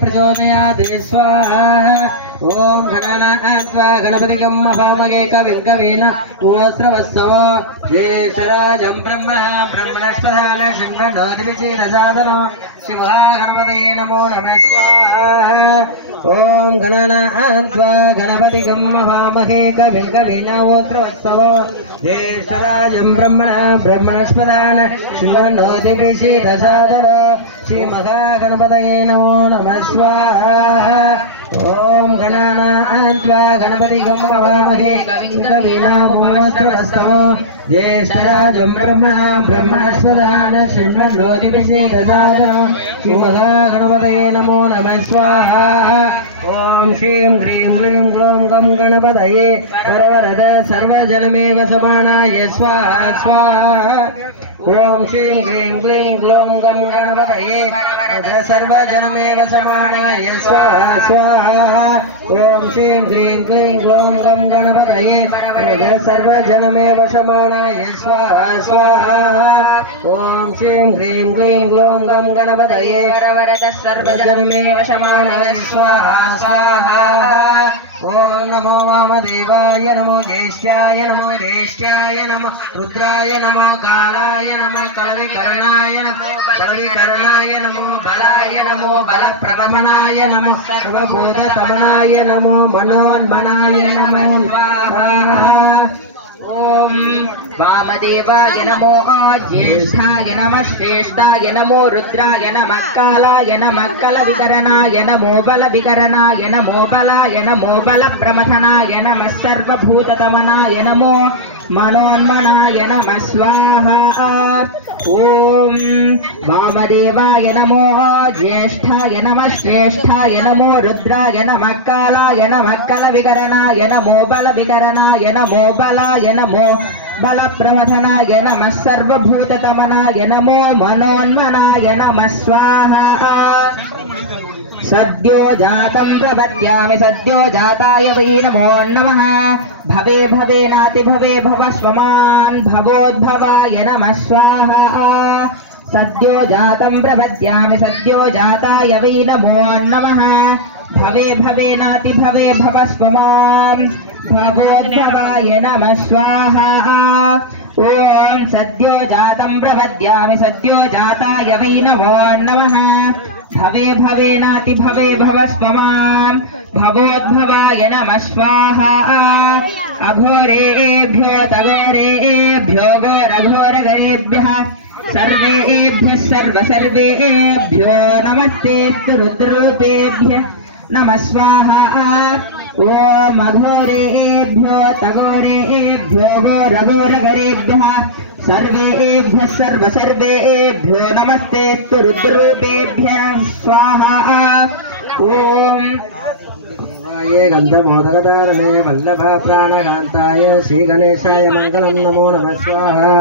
प्रचोदयात् स्वाहा। ओम गणानात्वा गणपतिगं महामगे कविं कवीना गोस्रवस्सवो ज्येष्ठराजं ब्रह्मणस्पदान शृण्वन्नोतिविचिरसादनो श्रीमहागणपतये नमो नमः स्वाहा। ओम गणानात्वा गणपतिगं महामगे कविं कवीना गोस्रवस्सवो ज्येष्ठराजं ब्रह्मणस्पदान शृण्वन्नोतिविचिरसादनो श्रीमहागणपतये नमो नमः स्वाहा। ओम गणानात्वा गणपतिगं हवामहे कविनामोऽस्त्रवस्तमो ज्येष्ठराजं ब्रह्मणस्पदान शृण्वन्नोतिविचिरसादनो श्रीमहागणपतये नमो नमः स्वाहा। ओम श्रीं ह्रीं क्लीं ग्लौं गं गणपतये वरवरद सर्वजनमेव समानाय स्वाहा स्वाहा। ओम श्रीं ह्रीं क्लीं ग्लौं गं गणपतये सर्वजनमेव समानाय स्वाहा स्वाहा। ओम श्रीं ह्रीं क्लीं ग्लौं गं गणपतये सर्वजनमेव समानाय स्वाहा स्वाहा। ओम श्रीं ह्रीं क्लीं ग्लौं गं गणपतये वरवरद सर्वजनमेव समानाय स्वाहा स्वाहा। ओम नमो वामदेवाय नमो ज्येष्ठाय नमो ज्येष्ठाय नमो रुद्राय नमो कालाय नमो कलविकरणाय नमो बलाय नमो बलप्रभमनाय नमो सर्वभूततमनाय नमो मनोन्मनाय नमो स्वाहा। ओम वामदेवाय नमो ज्येष्ठाय नमः श्रेष्ठाय नमो रुद्राय नमः कालाय नमः कलविकरणाय नमो बलविकरणाय नमो बलाय नमो बलप्रमथनाय नमः सर्वभूततमनाय नमो मनोन्मनाय नमः स्वाहा। ओम वामदेवाय नमो ज्येष्ठाय नमः श्रेष्ठाय नमो रुद्राय नमः कालाय नमः कलविकरणाय नमो बलविकरणाय नमो बलाय नमो बलप्रमथनाय नमः सर्वभूततमनाय नमो मनोन्मनाय नमः स्वाहा। सद्यो जातं प्रपद्यामि सद्यो जाताय वै नमो नमः। भवे भवेनाति भवे भवस्वमान् भवोद्भवाय नमः स्वाहा। सद्यो जातं प्रपद्यामि सद्यो जाताय वै नमो नमः। भवे भवेनाति भवे भवस्वमान् भवोद्भवाय नमः स्वाहा। ओम सद्यो जातं प्रपद्यामि सद्यो जाताय वै नमो नमः। भवे भवेनाति भवे भवस्वमान् भवोद्भवाय नमः स्वाहा। अघोरेभ्यो तघोरेभ्यो घोरघोरघरेभ्यः सर्वेभ्यः सर्वेभ्यो नमस्ते रुद्ररूपेभ्यः नमः स्वाहा। ओम अघोरेभ्यो तघोरेभ्यो घोरघोरघरेभ्यः सर्वेभ्यः सर्वेभ्यो नमस्ते रुद्ररूपेभ्यः स्वाहा। ओम ये गन्धमोदकधारणे वल्लभा प्राणकान्ताय श्रीगणेशाय मङ्गलं नमो नमः स्वाहा।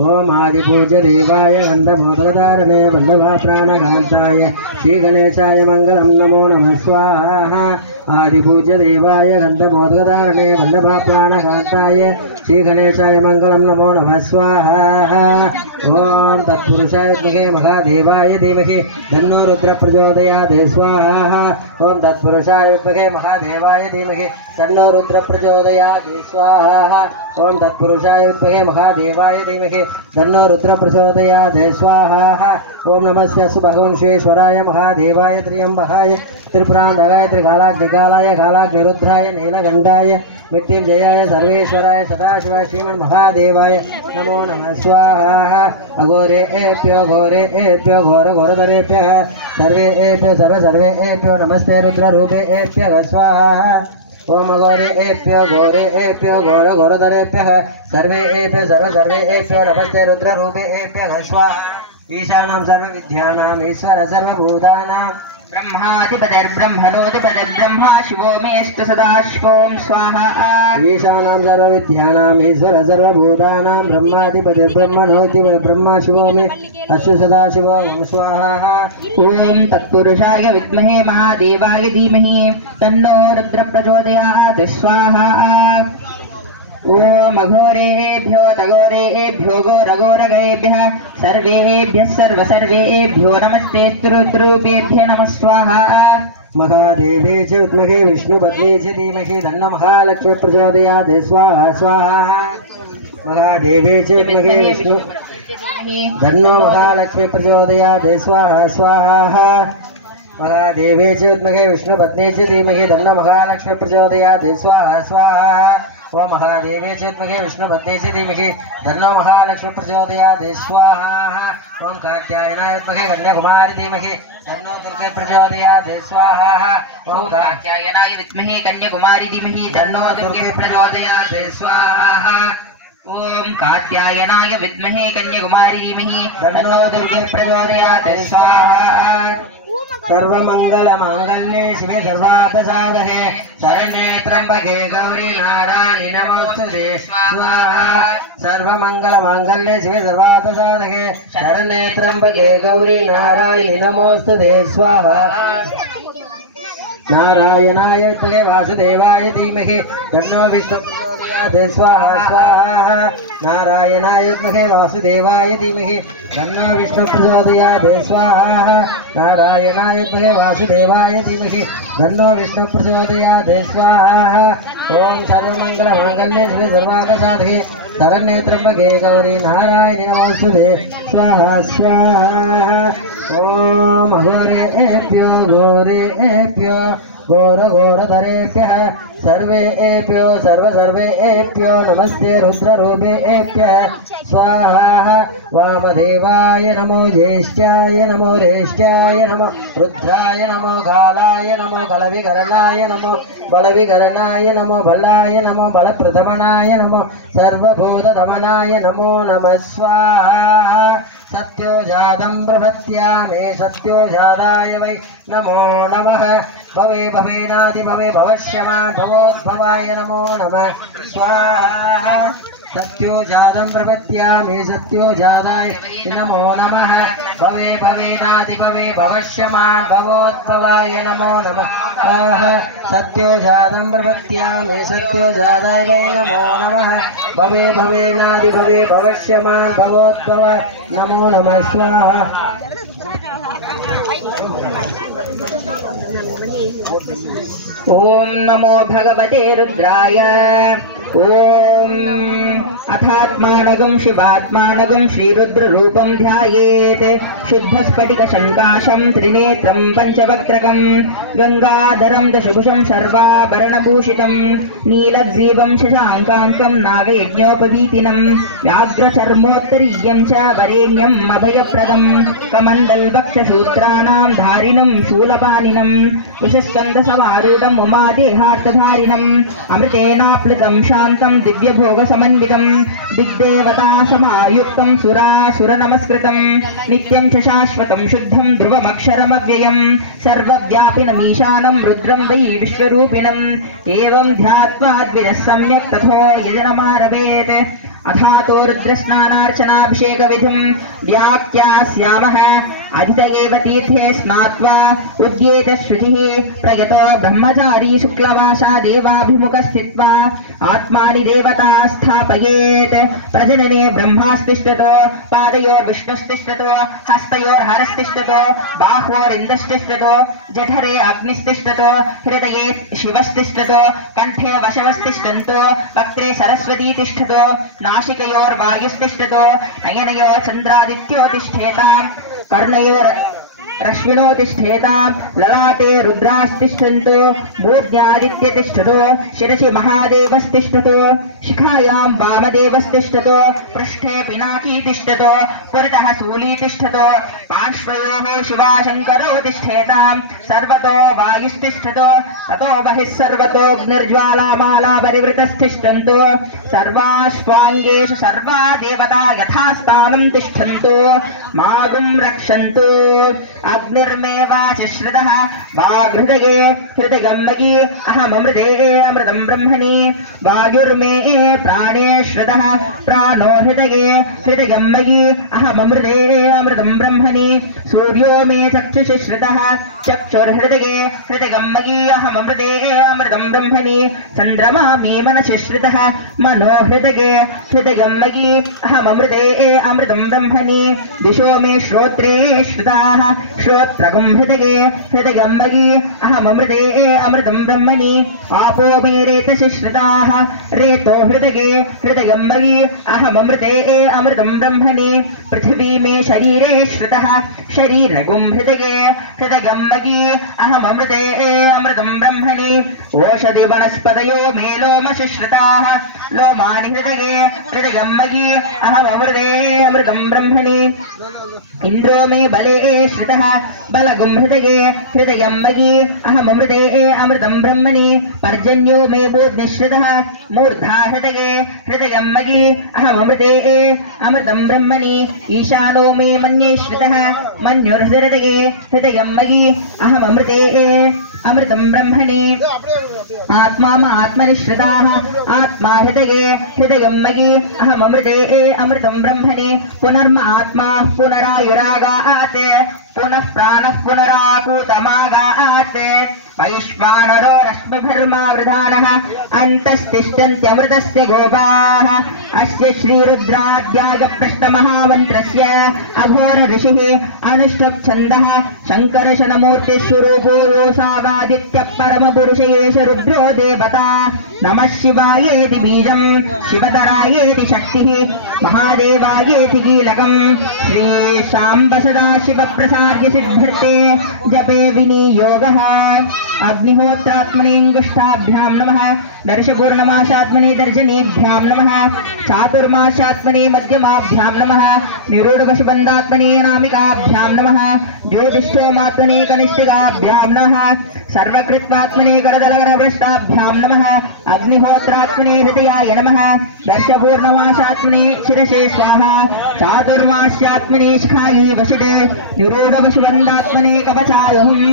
ओम आदिपूज्य देवाय गन्धमोदकधारणे वल्लभा प्राणकान्ताय श्रीगणेशाय मङ्गलं नमो नमः स्वाहा। आदिपूज्य देवाय गन्धमोदकधारणे वल्लभा प्राणकान्ताय श्रीगणेशाय मङ्गलं नमो नमः स्वाहा। ओम तत्पुरुषाय विद्महे महादेवाय धीमहि तन्नो रुद्र प्रचोदयात् स्वाहा। ओम तत्पुरुषाय विद्महे महादेवाय धीमहि तन्नो रुद्र प्रचोदयात् स्वाहा। ओम तत्पुरुषाय विद्महे महादेवाय धीमहि तन्नो रुद्र प्रचोदयात् स्वाहा। ओम नमस्ते भगवन् श्रीश्वराय महादेवाय त्र्यम्बकाय त्रिपुरान्तकाय त्रिकालाग्निकालाय कालाग्निरुद्राय नीलकण्ठाय मृत्युञ्जयाय सर्वेश्वराय सदाशिवाय श्रीमन्महादेवाय नमो नमः स्वाहा। अघोरेभ्यो घोरेभ्यो घोरघोरधरेभ्यः सर्वेभ्यो नमस्ते रुद्ररूपेभ्यः स्वाहा। ओम अघोरेभ्यो घोरेभ्यो घोरघोरधरेभ्यः सर्वेभ्यो नमस्ते रुद्ररूपेभ्यः स्वाहा। ईशानां सर्वविद्यानाम् ईश्वर सर्वभूतानां ब्रह्माधिपतिर्ब्रह्मणोऽधिपतिर्ब्रह्मा शिवो मेऽस्तु सदाशिवों स्वाहा। ईशानां सर्वविद्यानाम् ईश्वर सर्वभूतानां ब्रह्माधिपतिर्ब्रह्मणोऽधिपतिर्ब्रह्मा शिवो मे अस्तु सदाशिवों स्वाहा। ओम तत्पुरुषाय विद्महे महादेवाय धीमहि तन्नो रुद्र प्रचोदयात् स्वाहा। ओम अघोरेभ्यो तघोरेभ्यो घोरघोरगेभ्यः सर्वेभ्यः सर्वसर्वेभ्यो नमस्ते त्रुत्रूपेभ्यो नमः स्वाहा। महादेवे च विद्महे विष्णुपत्नी च धीमहि तन्नो महालक्ष्मी प्रचोदयात् स्वाहा स्वाहा। महादेवे च विद्महे विष्णु तन्नो महालक्ष्मी प्रचोदयात् स्वाहा स्वाहा। महादेवे च विद्महे विष्णुपत्नी च धीमहि तन्नो महालक्ष्मी प्रचोदयात् स्वाहा स्वाहा। ओम महादेवे च विद्महे विष्णुपत्नी च धीमहि तन्नो महालक्ष्मी प्रचोदयात् स्वाहा। ओम कात्यायनाय विद्महे कन्याकुमारी धीमहि तन्नो दुर्गे प्रचोदयात् स्वाहा। ओम कात्यायनाय विद्महे कन्याकुमारी धीमहि तन्नो दुर्गे प्रचोदयात् स्वाहा। ओम कात्यायनाय विद्महे कन्याकुमारी धीमहि तन्नो दुर्गे प्रचोदयात् स्वाहा। सर्वमंगल मांगल्ये शिवे सर्वार्थसाधके शरण्ये त्र्यंबके गौरी नारायणि नमोस्तुते स्वाहा। सर्वमंगल मांगल्ये शिवे सर्वार्थसाधके शरण्ये त्र्यंबके गौरी नारायणि नमोस्तुते स्वाहा। नारायणाय विद्महे वासुदेवाय धीमहि तन्नो विष्णु प्रचोदयात् स्वाहा स्वाहा। नारायणाय विद्महे वासुदेवाय धीमहि तन्नो विष्णु प्रचोदयात् स्वाहा। नारायणाय विद्महे वासुदेवाय धीमहि तन्नो विष्णु प्रचोदयात् स्वाहा। ओम सर्वमंगल मांगल्ये शिवे सर्वार्थसाधके शरण्ये त्र्यंबके गौरी नारायणि नमोस्तुते स्वाहा स्वाहा। ओम अघोरेभ्यो घोरेभ्यो घोरघोरधरेभ्यः सर्वेभ्यो सर्वेभ्यो नमस्ते रुद्ररूपेभ्यः स्वाहा। वामदेवाय नमो ज्येष्ठाय नमो रेष्ठाय नमो रुद्राय नमो कालाय नमो कलविकरणाय नमो बलविकरणाय नमो बलाय नमो बलप्रथमनाय नमो सर्वभूतदमनाय नमो नमः स्वाहा। सत्यो जातं प्रपत्यामे सत्यो जाताय वै नमो नमः। भवे भवेनादि भवे भवष्यमान् भवोद्भवाय नमो नमः स्वाहा। सत्यो जातं प्रपत्यामि सत्यो जाताय नमो नमः। भवे भवेनादि भवे भवष्यमान् भवोद्भवाय नमो नमः। सत्यो जातं प्रपत्यामि सत्यो जाताय नमो नमः। भवे भवेनादि भवे भवष्यमान् भवोद्भवाय नमो नमः स्वाहा। ओम नमो भगवते रुद्राय। ओम अथात्मानगं शिवात्मानगं श्रीरुद्ररूपं ध्यायेत्। शुद्धस्फटिकशङ्काशं त्रिनेत्रं पञ्चवक्त्रकं गंगाधरं दशभुजं सर्वाभरणभूषितं नीलग्रीवं शशाङ्काङ्कं नागयज्ञोपवीतिनं व्याघ्रचर्मोत्तरीयं च वरेण्यम् अभयप्रदं कमण्डलवक्षसूत्राणां धारिणं शूलपानिनं वृषस्कन्धसमारूढं उमादेहार्थधारिणम् अमृतेनाप्लुतं शान्तं दिव्यभोगसमन्वितं दिग्देवतासमायुक्तं सुरासुरनमस्कृतं नित्यं च शाश्वतं शुद्धं ध्रुवमक्षरमव्ययं सर्वव्यापिनमीशानं रुद्रं वै विश्वरूपिणम् एवं ध्यात्वा द्विजः सम्यक् तथो यजनमारभेत्। अथातो रुद्रस्नानार्चनाभिषेकविधिं व्याख्यास्यामः। अधित एव तीर्थे स्नात्वा उद्येत शुचिः प्रयतो ब्रह्मचारी शुक्लवासा देवाभिमुख स्थित्वा आत्मानि देवता स्थापयेत्। प्रजनने ब्रह्मास्तिष्ठतो पादयोर्विष्णुस्तिष्ठतो हस्तयोर्हरस्तिष्ठतो बाह्वोरिन्द्रस्तिष्ठतो जठरे अग्निस्तिष्ठतो हृदये शिवस्तिष्ठतो कंठे वशवस्तिष्ठन्तो वक्त्रे सरस्वती तिष्ठतो नासिकयोर्वायुस्तिष्ठतो नयनयोः चन्द्रादित्यो तिष्ठेताम् कर्णयोर् रश्मिनो तिष्ठेताम् ललाटे रुद्रास्तिष्ठन्तो मूर्ध्यादित्य तिष्ठतो शिरसि महादेवस्तिष्ठतो शिखायां वामदेवस्तिष्ठतो पृष्ठे पिनाकी तिष्ठतो पुरतः शूली तिष्ठतो पार्श्वयोः शिवाशङ्करो तिष्ठेताम् सर्वतो वायुस्तिष्ठतो ततो बहिः सर्वतोऽग्निर्ज्वालामाला परिवृतस्तिष्ठन्तो सर्वाश्वाङ्गेषु सर्वा देवता यथास्थानं तिष्ठन्तो मागुं रक्षन्तु अग्निर्मे वाचिश्रितः वाघृतगे हृतगम्मगी अहममृते अमृतं ब्रह्मणि वायुर्मे प्राणे श्रितः प्राणो हृतगे हृतगम्मगी अहममृते अमृतं ब्रह्मणि सूर्यो मे चक्षुषि श्रितः चक्षुर्हृतगे हृतगम्मगी अहममृते अमृतं ब्रह्मणि चन्द्रमा मे मनसि श्रितः मनो हृतगे हृतगम्मगी अहममृते अमृतं ब्रह्मणि दिशो मे श्रोत्रे श्रिताः श्रोत्रगं हृतगे हृतगम्मगी अहममृते अमृतं ब्रह्मणि आपो मे रेतसि श्रिताः रेतो हृतगे हृतगम्मगी अहममृते अमृतं ब्रह्मणि पृथिवी मे शरीरे श्रितः शरीरगुं हृतगे हृतगम्मगी अहममृते अमृतं ब्रह्मणि ओषधि वनस्पतयो मे लोमसि श्रिताः लोमानि हृतगे हृतगम्मगी अहममृते अमृतं ब्रह्मणि इन्द्रो मे बले श्रितः बलगुं हृतगे हृतगम्मगी अहममृते अमृतं ब्रह्मणि पर्जन्यो मे मूर्ध्निश्रितः मूर्धा हृतगे हृतगम्मगी अहममृते अमृतं ब्रह्मणि ईशानो मे मन्ये श्रितः मन्युर्हृतगे हृतगम्मगी अहममृते अमृतं ब्रह्मणि आत्मा आत्मनिश्रिताः आत्मा हृतगे हृतगम्मगी अहममृते अमृतं ब्रह्मणि पुनर्म आत्मा पुनरायुरागात् पुनः प्राणः पुनराकूतमागात् वैश्वानरो रश्मिभिर्मावृधानः अन्तस्तिष्ठन्त्यमृतस्य गोपाः अस्य श्रीरुद्राद्यागप्रश्नमहामन्त्रस्य अघोर ऋषिः अनुष्ठप्छन्दः शङ्करशनमूर्तिस्वरूपो योऽसावादित्यः परमपुरुषयेष रुद्रो देवता नमः शिवायेति बीजम् शिवतरायेति शक्तिः महादेवायेति कीलकम् श्रीशाम्ब सदाशिवप्रसाद्य सिद्ध्यर्थे जपे विनियोगः अग्निहोत्रात्मनेऽङ्गुष्ठाभ्यां नमः दर्शपूर्णमासात्मने दर्जनीभ्यां नमः चातुर्मासात्मने मध्यमाभ्यां नमः निरूढवशबन्धात्मने अनामिकाभ्यां नमः ज्योतिष्ठोमात्मने कनिष्ठिकाभ्यां नमः सर्वकृत्वात्मने करदलगणभ्रष्टाभ्यां नमः अग्निहोत्रात्मने हृदयाय नमः दर्शपूर्णमासात्मने शिरसे स्वाहा चातुर्मास्यात्मने शिखायै वशिते निरूढवशबन्धात्मने कवचाय हुम्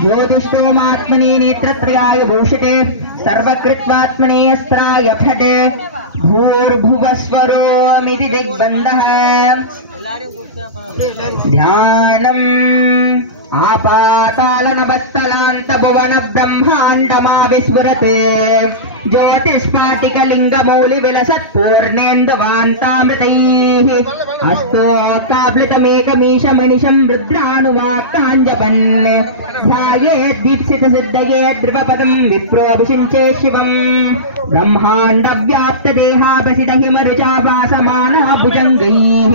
ज्योतिष्ठोमात्मने नेत्रत्रयाय भूषिते सर्वकृत्वात्मने अस्त्राय फटे भूर्भुवस्वरोमिति दिग्बन्धः ध्यानम् आपातालनभस्तलान्तभुवन ब्रह्माण्डमाविस्फुरते ज्योतिष्पाटिकलिङ्गमौलिविलसत्पूर्णेन्दुवान्तामृतैः अस्तोक्ताप्लितमेकमीशमनिशं रुद्रानुवाक्ताञ्जपन् ध्यायेद्दीप्सितसिद्धये ध्रुवपदं विप्रोऽभिषिञ्चे शिवम् ब्रह्माण्डव्याप्तदेहापसितहिमरुचाभासमानः भुजङ्गैः